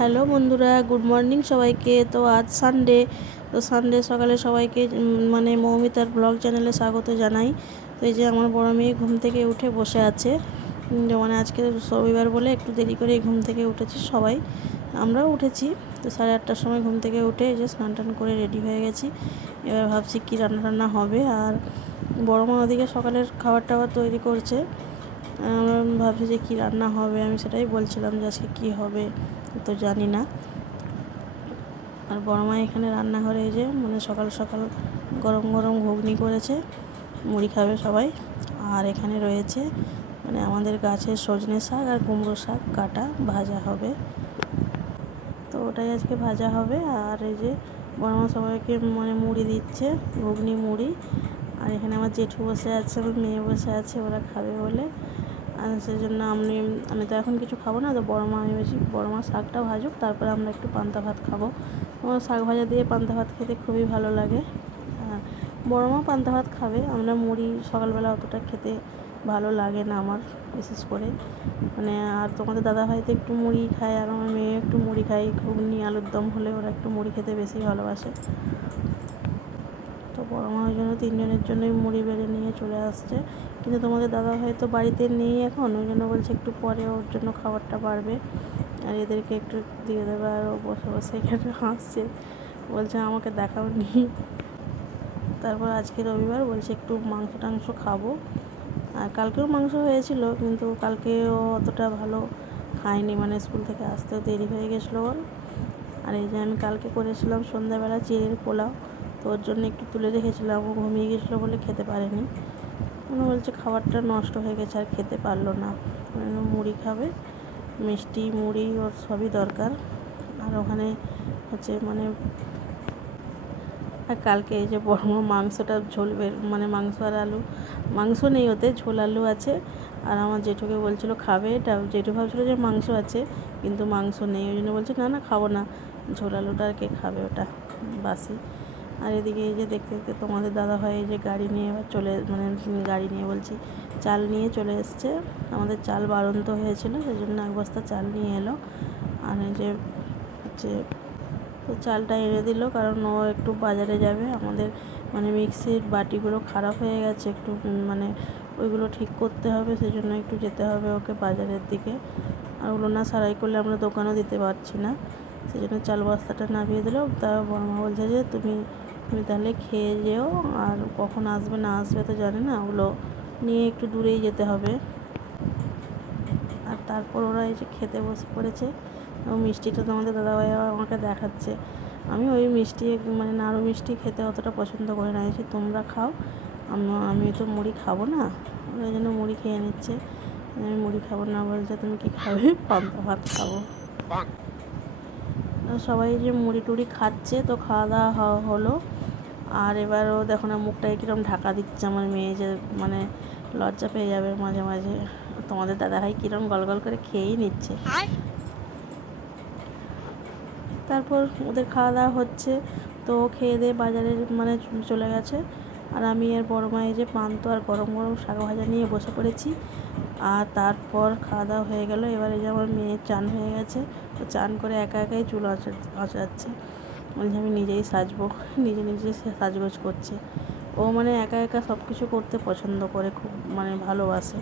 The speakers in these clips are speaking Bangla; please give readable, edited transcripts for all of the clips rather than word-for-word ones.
হ্যালো বন্ধুরা, গুড মর্নিং সবাইকে। তো আজ সানডে, তো সানডে সকালে সবাইকে মানে মৌমিতার ব্লগ চ্যানেলে স্বাগত জানাই। তো এই যে আমার বড় মেয়ে ঘুম থেকে উঠে বসে আছে। মানে আজকে রবিবার বলে একটু দেরি করে ঘুম থেকে উঠেছি সবাই, আমরাও উঠেছি। তো 8:30টার সময় ঘুম থেকে উঠে এই যে স্নান টান করে রেডি হয়ে গেছি। এবার ভাবছি কী রান্না টান্না হবে। আর বড় মা ওদিকে সকালের খাবার টাবার তৈরি করছে। ভাবছি যে কী রান্না হবে, আমি সেটাই বলছিলাম যে আজকে কী হবে তো জানি না। আর বড় মা এখানে রান্নাঘরে এই যে মানে সকাল সকাল গরম গরম ঘুগনি করেছে, মুড়ি খাবে সবাই। আর এখানে রয়েছে মানে আমাদের গাছের সজনে শাক আর কুমড়ো শাক কাটা ভাজা হবে, তো ওটাই আজকে ভাজা হবে। আর এই যে বড় মা সবাইকে মানে মুড়ি দিচ্ছে, ঘুগনি মুড়ি। আর এখানে আমার জেঠু বসে আছে, আমার মেয়ে বসে আছে, ওরা খাবে বলে। আর সেই জন্য আমি তো এখন কিছু খাবো না। তো আমি বলছি বড় মা শাকটা ভাজুক, তারপরে আমরা একটু পান্তা ভাত খাবো। আমার শাক ভাজা দিয়ে পান্তা ভাত খেতে খুবই ভালো লাগে। আর বড় মা পান্তা ভাত খাবে, আমরা মুড়ি সকালবেলা অতটা খেতে ভালো লাগে না আমার বিশেষ করে। মানে আর তোমাদের দাদাভাই তো একটু মুড়ি খায়, আর আমার মেয়ে একটু মুড়ি খায়, ঘুগনি আলুর দম হলে ওরা একটু মুড়ি খেতে বেশি ভালোবাসে। তো বড় মা ওই জন্য তিনজনের জন্যই মুড়ি বেড়ে নিয়ে চলে আসছে। কিন্তু তোমাদের দাদাভাই তো বাড়িতে নেই এখন, ওই জন্য বলছে একটু পরে ওর জন্য খাবারটা বাড়বে আর এদেরকে একটু দিয়ে দেবে। আর ও বসে বসে এখানে হাসছে, বলছে আমাকে দেখাওনি। তারপর আজকে রবিবার, বলছে একটু মাংস টাংস খাবো। আর কালকেও মাংস হয়েছিল, কিন্তু কালকেও অতটা ভালো খায়নি, মানে স্কুল থেকে আসতেও দেরি হয়ে গেছিলো ওর। আর এই যে আমি কালকে করেছিলাম সন্ধ্যাবেলা চিড়ের পোলাও, তো ওর জন্য একটু তুলে রেখেছিলাম, ও ঘুমিয়ে গেছিলো বলে খেতে পারেনি। মনে বলছে খাবারটা নষ্ট হয়ে গেছে আর খেতে পারলো না। মুড়ি খাবে, মিষ্টি মুড়ি ওর সবই দরকার। আর ওখানে হচ্ছে মানে আর কালকে এই যে বড় মাংসটা ঝোল মানে মাংস আর আলু, মাংস নেই ওতে, ঝোল আলু আছে। আর আমার জেঠুকে বলছিল খাবে, এটা জেঠু ভাবছিলো যে মাংস আছে, কিন্তু মাংস নেই, ওই জন্য বলছে না না খাবো না, ঝোল আলুটা আর কে খাবে, ওটা বাসি। আর এদিকে এই যে দেখতে দেখতে তোমাদের দাদাভাই এই যে গাড়ি নিয়ে এবার গাড়ি নিয়ে বলছি, চাল নিয়ে চলে এসছে। আমাদের চাল বাড়ন্ত হয়েছিল, সেই জন্য 1 বস্তা চাল নিয়ে এলো। আর এই যে হচ্ছে তো চালটা এনে দিল, কারণ ও একটু বাজারে যাবে। আমাদের মানে মিক্সির বাটিগুলো খারাপ হয়ে গেছে, একটু মানে ওইগুলো ঠিক করতে হবে, সেই জন্য একটু যেতে হবে ওকে বাজারের দিকে। আর ওগুলো না সারাই করলে আমরা দোকানও দিতে পারছি না, সেই জন্য চাল বস্তাটা নামিয়ে দিল। তার বড় মা বলছে যে তুমি তাহলে খেয়ে যেও, আর কখন আসবে না আসবে তো জানি না, ওগুলো নিয়ে একটু দূরেই যেতে হবে। আর তারপর ওরা এই যে খেতে বসে পড়েছে। মিষ্টিটা তোমাদের দাদাভাই আমাকে দেখাচ্ছে। আমি ওই মিষ্টি মানে নাড়ু মিষ্টি খেতে অতটা পছন্দ করি না, এসে তোমরা খাও, আমি তো মুড়ি খাবো না, ওই জন্য মুড়ি খেয়ে নিচ্ছে। আমি মুড়ি খাবো না বলছে, তুমি কি খাবে? পান্তা ভাত খাবো। সবাই যে মুড়ি টুড়ি খাচ্ছে, তো খাওয়া দাওয়া হলো। আর এবারও দেখো না মুখটাকে কীরকম ঢাকা দিচ্ছে আমার মেয়ে, যে মানে লজ্জা পেয়ে যাবে মাঝে মাঝে। তোমাদের দাদাভাই কীরকম গল করে খেয়েই নিচ্ছে। তারপর ওদের খাওয়া দাওয়া হচ্ছে, তো খেয়ে দিয়ে বাজারে মানে চলে গেছে। আর আমি আর বড় মায়ে যে পান্তা আর গরম গরম শাক ভাজা নিয়ে বসে পড়েছি। আর তারপর খাওয়া দাওয়া হয়ে গেল। এবারে যে আমার মেয়ের চান হয়ে গেছে, তো চান করে একা একাই চুল আঁচড়াচ্ছে, বলছে আমি নিজেই সাজবো, নিজে নিজে সে সাজগোজ করছে। ও মানে একা একা সব কিছু করতে পছন্দ করে, খুব মানে ভালোবাসে,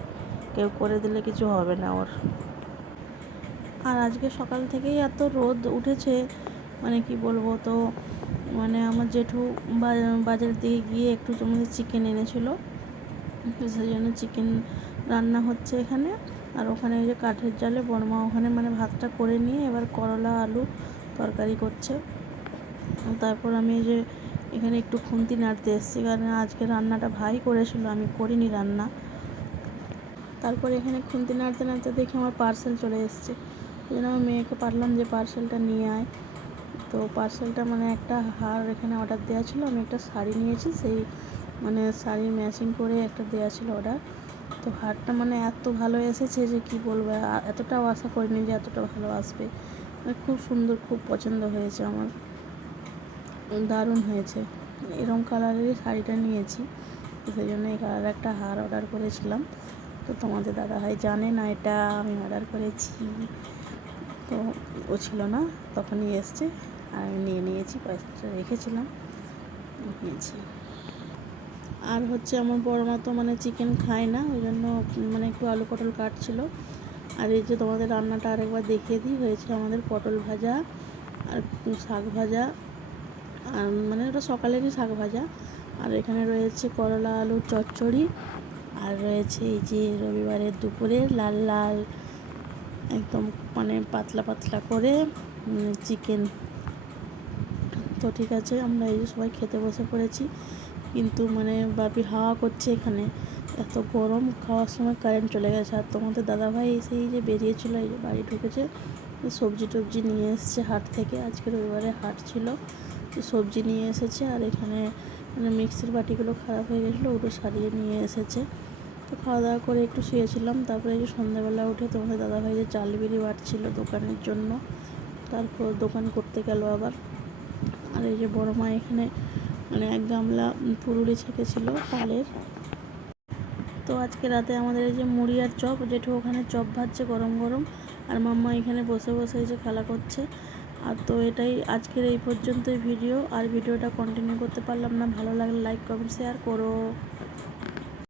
কেউ করে দিলে কিছু হবে না ওর। আর আজকে সকাল থেকেই এত রোদ উঠেছে, মানে কি বলবো। তো মানে আমার জেঠু বাজারের দিকে গিয়ে একটু তোমাদের চিকেন এনেছিল, সেই জন্য চিকেন রান্না হচ্ছে এখানে। আর ওখানে ওই যে কাঠের জালে বড়মা ওখানে মানে ভাতটা করে নিয়ে এবার করলা আলু তরকারি করছে। তারপর আমি এই যে এখানে একটু খুন্তি নাড়তে এসেছি, কারণ আজকে রান্নাটা ভাই করেছিল, আমি করিনি রান্না। তারপর এখানে খুন্তি নাড়তে নাড়তে দেখি আমার পার্সেল চলে এসছে, সেই জন্য আমার মেয়েকে পারলাম যে পার্সেলটা নিয়ে আয়। তো পার্সেলটা মানে একটা হার এখানে অর্ডার দেওয়া ছিল, আমি একটা শাড়ি নিয়েছি, সেই মানে শাড়ির ম্যাচিং করে একটা দেওয়া ছিল অর্ডার। তো হারটা মানে এত ভালো এসেছে যে কি বলবো, এতটাও আশা করিনি যে এতটা ভালো আসবে। মানে খুব সুন্দর, খুব পছন্দ হয়েছে আমার, দারুণ হয়েছে। এরকম কালারেরই শাড়িটা নিয়েছি, তো সেই জন্য এই কালারের একটা হার অর্ডার করেছিলাম। তো তোমাদের দাদাভাই জানে না এটা আমি অর্ডার করেছি। তো ও ছিল না, তখনই এসছে আর আমি নিয়ে নিয়েছি, পয়সাটা রেখেছিলাম, নিয়েছি। আর হচ্ছে আমার বড় মা তো মানে চিকেন খায় না, ওই জন্য মানে একটু আলু পটল কাটছিল। আর এই যে তোমাদের রান্নাটা আরেকবার দেখিয়ে দিই, হয়েছে আমাদের পটল ভাজা আর শাক ভাজা, আর মানে ওটা সকালেরই শাক ভাজা। আর এখানে রয়েছে করলা আলুর চচ্চড়ি, আর রয়েছে এই যে রবিবারের দুপুরে লাল লাল একদম মানে পাতলা পাতলা করে চিকেন। তো ঠিক আছে, আমরা এই যে সবাই খেতে বসে পড়েছি, কিন্তু মানে বাপি হাওয়া করছে এখানে, এত গরম, খাওয়ার সময় কারেন্ট চলে গেছে। আর তোমাদের দাদাভাই সেই যে বেরিয়েছিল, এই যে বাড়ি ঢুকেছে, সবজি টবজি নিয়ে এসছে হাট থেকে, আজকে রবিবারে হাট ছিল, সবজি নিয়ে এসেছে। আর এখানে মানে মিক্সির বাটিগুলো খারাপ হয়ে গেছিলো, ওগুলো সারিয়ে নিয়ে এসেছে। তো খাওয়া দাওয়া করে একটু শুয়েছিলাম, তারপরে এই যে সন্ধ্যাবেলা উঠে তোমাদের দাদাভাই যে চাল বিড়ি বাটছিল দোকানের জন্য, তারপর দোকান করতে গেল আবার। আর এই যে বড় মা এখানে মানে এক গামলা পুরুলি ছেঁকেছিল তালের। তো আজকে রাতে আমাদের এই যে মুড়ি আর চপ, জেঠু ওখানে চপ ভাজছে গরম গরম, আর মাম্মা এখানে বসে বসে এই যে খেলা করছে। আর তো এটাই আজকের এই পর্যন্তই ভিডিও, আর ভিডিওটা কন্টিনিউ করতে পারলাম না, ভালো লাগলে লাইক কমেন্ট শেয়ার করো।